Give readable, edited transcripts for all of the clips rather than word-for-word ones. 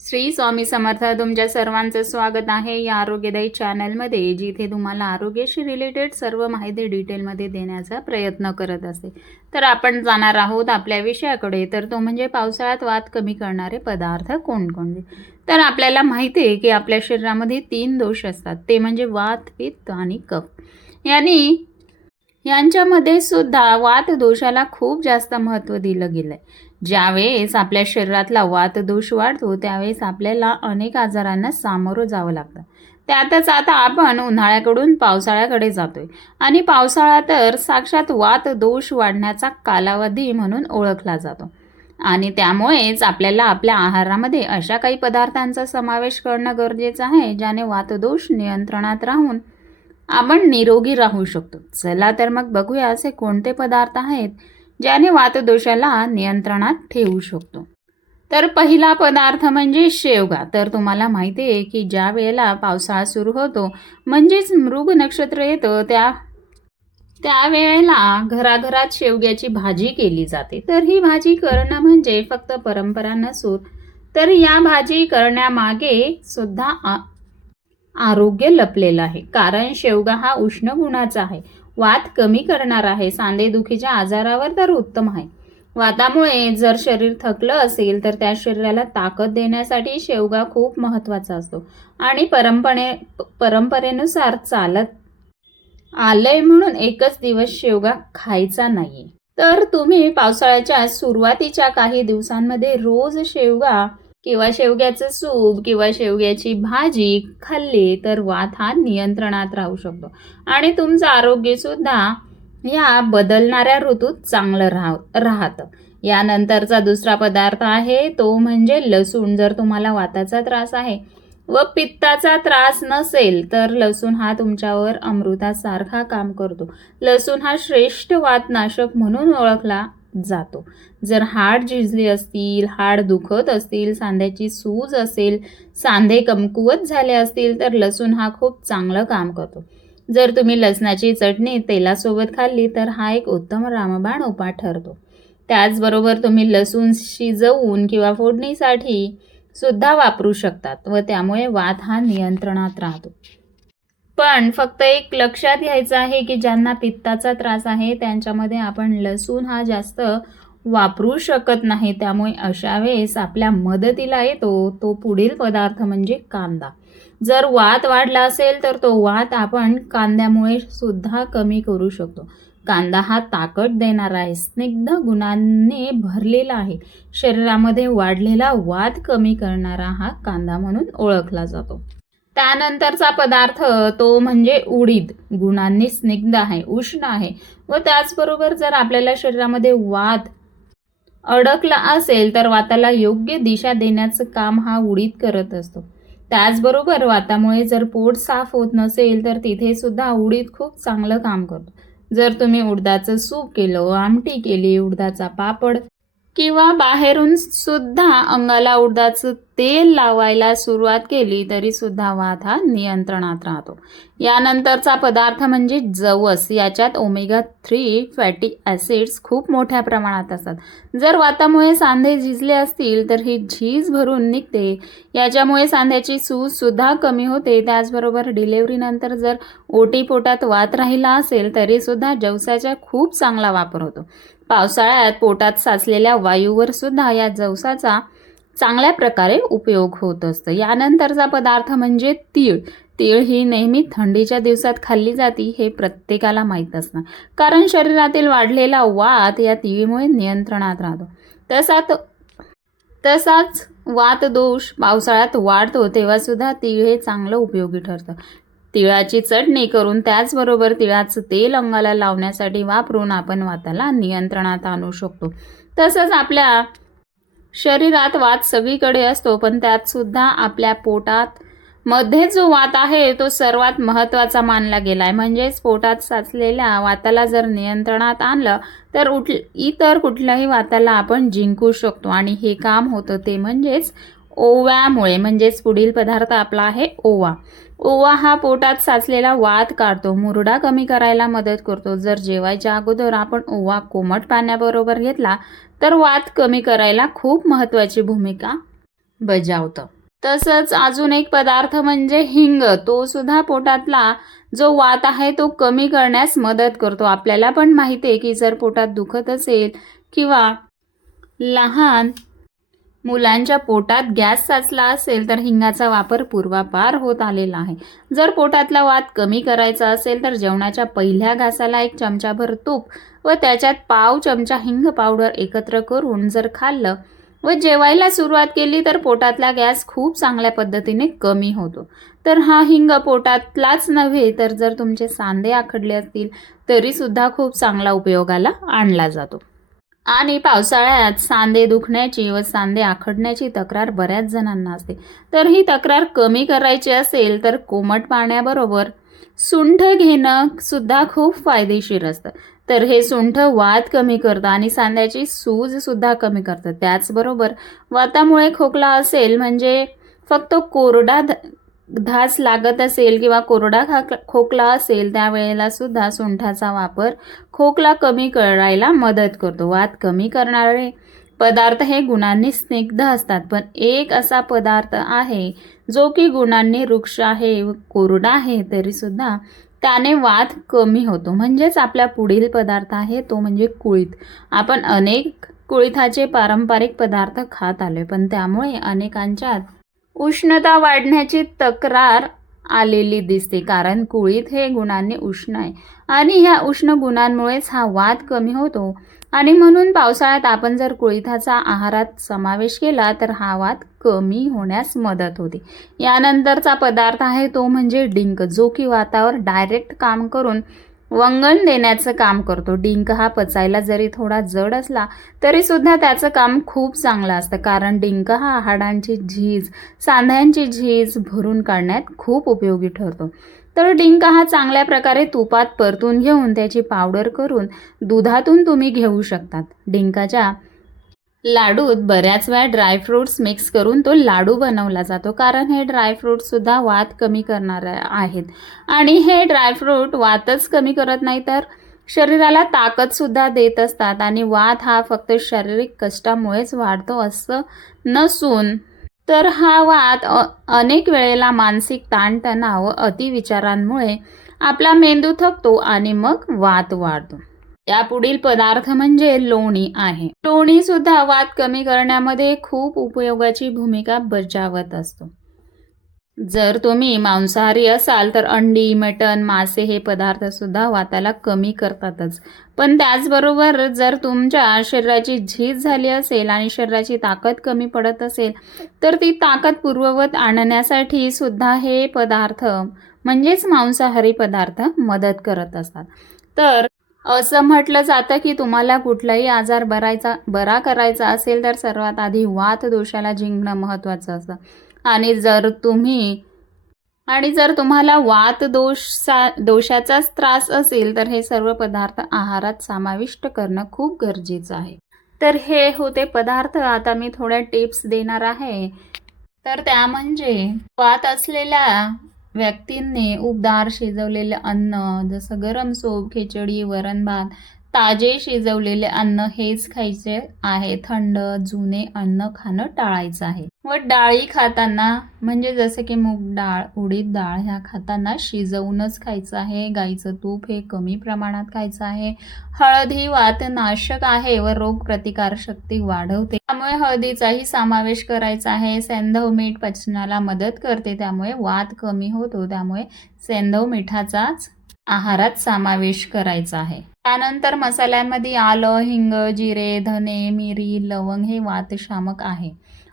श्री स्वामी समर्थ. तुमच्या सर्वांचं स्वागत आहे या आरोग्यदायी चॅनलमध्ये, जिथे तुम्हाला आरोग्याशी रिलेटेड सर्व माहिती डिटेलमध्ये देण्याचा प्रयत्न करत असते. तर आपण जाणार आहोत आपल्या विषयाकडे, तर तो म्हणजे पावसाळ्यात वात कमी करणारे पदार्थ कोणकोणते. तर आपल्याला माहिती आहे की आपल्या शरीरामध्ये 3 दोष असतात, ते म्हणजे वात, पित्त आणि कफ. यांच्यामध्ये सुद्धा वात दोषाला खूप जास्त महत्त्व दिलं गेलं आहे. ज्यावेळेस आपल्या शरीरातला वात दोष वाढतो त्यावेळेस आपल्याला अनेक आजारांना सामोरं जावं लागतं. त्यातच आता आपण उन्हाळ्याकडून पावसाळ्याकडे जातोय आणि पावसाळा तर साक्षात वात दोष वाढण्याचा कालावधी म्हणून ओळखला जातो. आणि त्यामुळेच आपल्याला आपल्या आहारामध्ये अशा काही पदार्थांचा समावेश करणं गरजेचं आहे ज्याने वातदोष नियंत्रणात राहून आपण निरोगी राहू शकतो. चला तर मग बघूया असे कोणते पदार्थ आहेत ज्याने वातदोषाला नियंत्रणात ठेवू शकतो. तर पहिला पदार्थ म्हणजे शेवगा. तर तुम्हाला माहिती आहे की ज्या वेळेला पावसाळा सुरू होतो म्हणजेच मृग नक्षत्र येतं त्यावेळेला घराघरात शेवग्याची भाजी केली जाते. तर ही भाजी करणं म्हणजे फक्त परंपरा नसून तर या भाजी करण्यामागे सुद्धा आरोग्य लपलेलं आहे. कारण शेवगा हा उष्ण गुणाचा आहे, वात कमी करणार आहे, सांधेदुखीच्या आजारावर तर उत्तम आहे. वातामुळे जर शरीर थकलं असेल तर त्या शरीराला ताकद देण्यासाठी शेवगा खूप महत्त्वाचा असतो आणि परंपरेनुसार चालत आलंय म्हणून एकच दिवस शेवगा खायचा नाहीये. तर तुम्ही पावसाळ्याच्या सुरुवातीच्या काही दिवसांमध्ये रोज शेवगा किंवा शेवग्याचं सूप किंवा शेवग्याची भाजी खाल्ली तर वात हा नियंत्रणात राहू शकतो आणि तुमचं आरोग्य सुद्धा या बदलणाऱ्या ऋतूत चांगलं राहतं. यानंतरचा दुसरा पदार्थ आहे तो म्हणजे लसूण. जर तुम्हाला वाताचा त्रास आहे व पित्ताचा त्रास नसेल तर लसूण हा तुमच्यावर अमृतासारखा काम करतो. लसूण हा श्रेष्ठ वातनाशक म्हणून ओळखला जातो. जर हाड झिजली असतील, हाड दुखत असतील, सांध्याची सूज असेल, सांधे कमकुवत झाले असतील तर लसूण हा खूप चांगलं काम करतो. जर तुम्ही लसणाची चटणी तेलासोबत खाल्ली तर हा एक उत्तम रामबाण उपाय ठरतो. त्याचबरोबर तुम्ही लसूण शिजवून किंवा फोडणीसाठी सुद्धा वापरू शकतात व त्यामुळे वात हा नियंत्रणात राहतो. पण फक्त एक लक्षात घ्यायचं आहे की ज्यांना पित्ताचा त्रास आहे त्यांच्यामध्ये आपण लसूण हा जास्त वापरू शकत नाही. त्यामुळे अशा वेळेस आपल्या मदतीला येतो तो पुढील पदार्थ म्हणजे कांदा. जर वात वाढला असेल तर तो वात आपण कांद्यामुळे सुद्धा कमी करू शकतो. कांदा हा ताकद देणारा आहे, स्निग्ध गुणांनी भरलेला आहे. शरीरामध्ये वाढलेला वात कमी करणारा हा कांदा म्हणून ओळखला जातो. त्यानंतरचा पदार्थ तो म्हणजे उडीद. गुणांनी स्निग्ध आहे, उष्ण आहे व त्याचबरोबर जर आपल्याला शरीरामध्ये वात अडकला असेल तर वाताला योग्य दिशा देण्याचं काम हा उडीद करत असतो. त्याचबरोबर वातामुळे जर पोट साफ होत नसेल तर तिथे सुद्धा उडीद खूप चांगलं काम करतो. जर तुम्ही उडदाचं सूप केलं, आमटी केली, उडदाचा पापड किंवा बाहेरून सुद्धा अंगाला उडदाचं तेल लावायला सुरुवात केली तरी सुद्धा वात हा नियंत्रणात राहतो. यानंतरचा पदार्थ म्हणजे जवस. याच्यात ओमेगा 3 फॅटी ॲसिड्स खूप मोठ्या प्रमाणात असतात. जर वातामुळे सांधे झिजले असतील तर ही झीज भरून निघते. याच्यामुळे सांध्याची सूज सुद्धा कमी होते. त्याचबरोबर डिलेव्हरीनंतर जर ओटीपोटात वात राहिला असेल तरी सुद्धा जवसाचा खूप चांगला वापर होतो. पावसाळ्यात पोटात साचलेल्या वायूवर सुद्धा या जवसाचा चांगल्या प्रकारे उपयोग होत असतो. यानंतरचा पदार्थ म्हणजे तीळ. तीळ ही नेहमी थंडीच्या दिवसात खाल्ली जाते हे प्रत्येकाला माहीत असतं, कारण शरीरातील वाढलेला वात या तीळीमुळे नियंत्रणात राहतो. तसाच वात दोष पावसाळ्यात वाढतो तेव्हा सुद्धा तीळ हे चांगलं उपयोगी ठरतं. तिळाची चटणी करून त्याचबरोबर तिळाचं तेल अंगाला लावण्यासाठी वापरून आपण वाताला नियंत्रणात आणू शकतो. तसंच आपल्या शरीरात वात सगळीकडे असतो, पण त्यात सुद्धा आपल्या पोटात मध्ये जो वात आहे तो सर्वात महत्त्वाचा मानला गेलाय. म्हणजेच पोटात साचलेल्या वाताला जर नियंत्रणात आणलं तर इतर कुठल्याही वाताला आपण जिंकू शकतो आणि हे काम होतं ते म्हणजेच ओव्यामुळे. म्हणजेच पुढील पदार्थ आपला आहे ओवा. ओवा हा पोटात साचलेला वात काढतो, मुरडा कमी करायला मदत करतो. जर जेवायच्या अगोदर आपण ओवा कोमट पाण्याबरोबर घेतला तर वात कमी करायला खूप महत्त्वाची भूमिका बजावतं. तसंच अजून एक पदार्थ म्हणजे हिंग. तो सुद्धा पोटातला जो वात आहे तो कमी करण्यास मदत करतो. आपल्याला पण माहिती आहे की जर पोटात दुखत असेल किंवा लहान मुलांच्या पोटात गॅस साचला असेल तर हिंगाचा वापर पूर्वापार होत आलेला आहे. जर पोटातला वात कमी करायचा असेल तर जेवणाच्या पहिल्या घासाला 1 चमचाभर तूप व त्याच्यात पाव चमचा हिंग पावडर एकत्र करून जर खाल्लं व जेवायला सुरुवात केली तर पोटातला गॅस खूप चांगल्या पद्धतीने कमी होतो. तर हा हिंग पोटातलाच नव्हे तर जर तुमचे सांधे आखडले असतील तरी सुद्धा खूप चांगला उपयोगाला आणला जातो. आणि पावसाळ्यात सांधे दुखण्याची व सांधे आखडण्याची तक्रार बऱ्याच जणांना असते. तर ही तक्रार कमी करायची असेल तर कोमट पाण्याबरोबर सुंठ घेणं सुद्धा खूप फायदेशीर असतं. तर हे सुंठ वात कमी करतं आणि सांध्याची सूज सुद्धा कमी करतं. त्याचबरोबर वातामुळे खोकला असेल म्हणजे फक्त कोरडा धास लागत असेल किंवा कोरडा खोकला असेल त्यावेळेला सुद्धा सुंठाचा वापर खोकला कमी करायला मदत करतो. वात कमी करणारे पदार्थ हे गुणांनी स्निग्ध असतात, पण एक असा पदार्थ आहे जो की गुणांनी रुक्ष आहे, कोरडा आहे, तरी सुद्धा त्याने वात कमी होतो. म्हणजेच आपला पुढील पदार्थ आहे तो म्हणजे कुळीथ. आपण अनेक कुळीथाचे पारंपरिक पदार्थ खात आलोय, पण त्यामुळे अनेकांच्यात उष्णता वाढण्याची तक्रार आलेली दिसते. कारण कुळीथ हे गुणांनी उष्ण आहे आणि ह्या उष्ण गुणांमुळेच हा वात कमी होतो आणि म्हणून पावसाळ्यात आपण जर कुळीथाचा आहारात समावेश केला तर हा वात कमी होण्यास मदत होते. यानंतरचा पदार्थ आहे तो म्हणजे डिंक, जो की वातावर डायरेक्ट काम करून वंगण देण्याचं काम करतो. डिंक हा पचायला जरी थोडा जड असला तरी सुद्धा त्याचं काम खूप चांगलं असतं. कारण डिंक हा हाडांची झीज, सांध्यांची झीज भरून काढण्यात खूप उपयोगी ठरतो. तर डिंक हा चांगल्या प्रकारे तुपात परतून घेऊन त्याची पावडर करून दुधातून तुम्ही घेऊ शकतात. डिंकाच्या लाडूत बऱ्याच वेळा ड्रायफ्रूट्स मिक्स करून तो लाडू बनवला जातो. कारण हे ड्रायफ्रूट सुद्धा वात कमी करणारे आहेत आणि हे ड्रायफ्रूट वातच कमी करत नाही तर शरीराला ताकद सुद्धा देत असतात. आणि वात हा फक्त शारीरिक कष्टामुळेच वाढतो असं नसून तर हा वात अनेक वेळेला मानसिक ताणतणाव व अतिविचारांमुळे आपला मेंदू थकतो आणि मग वात वाढतो. यापुढील पदार्थ म्हणजे लोणी आहे. लोणी सुद्धा वात कमी करण्यामध्ये खूप उपयोगाची भूमिका बजावत असतो. जर तुम्ही मांसाहारी असाल तर अंडी, मटण, मासे हे पदार्थ सुद्धा वाताला कमी करतातच. पण त्याचबरोबर जर तुमच्या शरीराची झीज झाली असेल आणि शरीराची ताकद कमी पडत असेल तर ती ताकद पूर्ववत आणण्यासाठी सुद्धा हे पदार्थ म्हणजेच मांसाहारी पदार्थ मदत करत असतात. तर असं म्हटलं जातं की तुम्हाला कुठलाही आजार बरा करायचा असेल तर सर्वात आधी वात दोषाला जिंकणं महत्त्वाचं असतं. आणि जर तुम्हाला वात दोषाचाच त्रास असेल तर हे सर्व पदार्थ आहारात समाविष्ट करणं खूप गरजेचं आहे. तर हे होते पदार्थ. आता मी थोड्या टिप्स देणार आहे. तर त्या म्हणजे वात असलेल्या व्यक्तींनी उबदार शिजवलेले अन्न जसं गरम सूप, खिचडी, वरण भात, ताजे शिजवलेले अन्न हेच खायचे आहे. थंड जुने अन्न खाणं टाळायचं आहे. व डाळी खाताना म्हणजे जसं की मूग डाळ, उडीद डाळ ह्या खाताना शिजवूनच खायचं आहे. गाईचं तूप हे कमी प्रमाणात खायचं आहे. हळद ही वातनाशक आहे व रोग प्रतिकार शक्ती वाढवते, त्यामुळे हळदीचाही समावेश करायचा आहे. सैंधव मीठ पचनाला मदत करते, त्यामुळे वात कमी होतो. त्यामुळे सैंधव मिठाचाच आहारात समावेश करायचा आहे. त्यानंतर मसाल्यांमध्ये आलं, हिंग, जिरे, धने, मिरी, लवंग हे वातशामक आहे.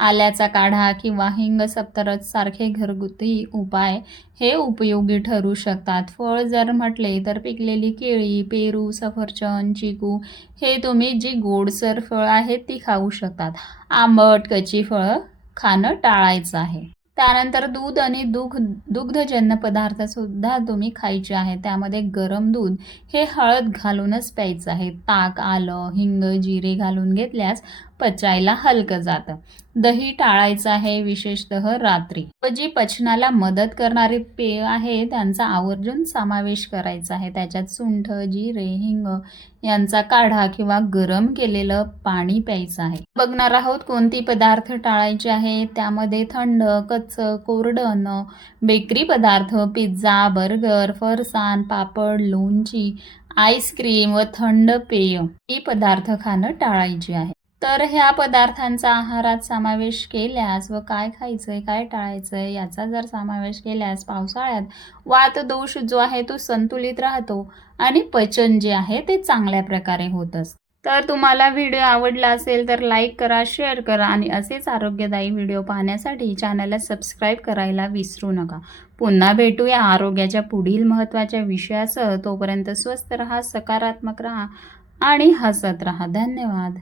आल्याचा काढा किंवा हिंग सप्तरस सारखे घरगुती उपाय हे उपयोगी ठरू शकतात. फळ जर म्हटले तर पिकलेली केळी, पेरू, सफरचंद, चिकू हे तुम्ही जी गोडसर फळं आहेत ती खाऊ शकतात. आंबट, कच्ची फळं खाणं टाळायचं आहे. त्यानंतर दूध आणि दुग्धजन्य पदार्थ सुद्धा तुम्ही खायचे आहे. त्यामध्ये गरम दूध हे हळद घालूनच प्यायचं आहे. ताक, आलं, हिंग, जिरे घालून घेतल्यास पचायला हलकं जातं. दही टाळायचं आहे, विशेषतः रात्री. जी पचनाला मदत करणारी पेय आहे त्यांचा आवर्जून समावेश करायचा आहे. त्याच्यात सुंठ, जिरे, हिंग यांचा काढा किंवा गरम केलेलं पाणी प्यायचं आहे. बघणार आहोत कोणती पदार्थ टाळायचे आहे. त्यामध्ये थंड, कच्चं, कोरडं अन्न, बेकरी पदार्थ, पिझ्झा, बर्गर, फरसाण, पापड, लोणची, आईस्क्रीम व थंड पेय ही पदार्थ खाणं टाळायची आहे. तर ह्या पदार्थांचा आहारात समावेश केल्यास व काय खायचंय, काय टाळायचंय याचा जर समावेश केल्यास पावसाळ्यात वातदोष जो आहे तो संतुलित राहतो आणि पचन जे आहे ते चांगल्या प्रकारे होत असतं. तर तुम्हाला व्हिडिओ आवडला असेल तर लाईक करा, शेअर करा आणि असेच आरोग्यदायी व्हिडिओ पाहण्यासाठी चॅनलला सबस्क्राईब करायला विसरू नका. पुन्हा भेटूया आरोग्याच्या पुढील महत्त्वाच्या विषयासह. तोपर्यंत स्वस्थ रहा, सकारात्मक रहा आणि हसत रहा. धन्यवाद.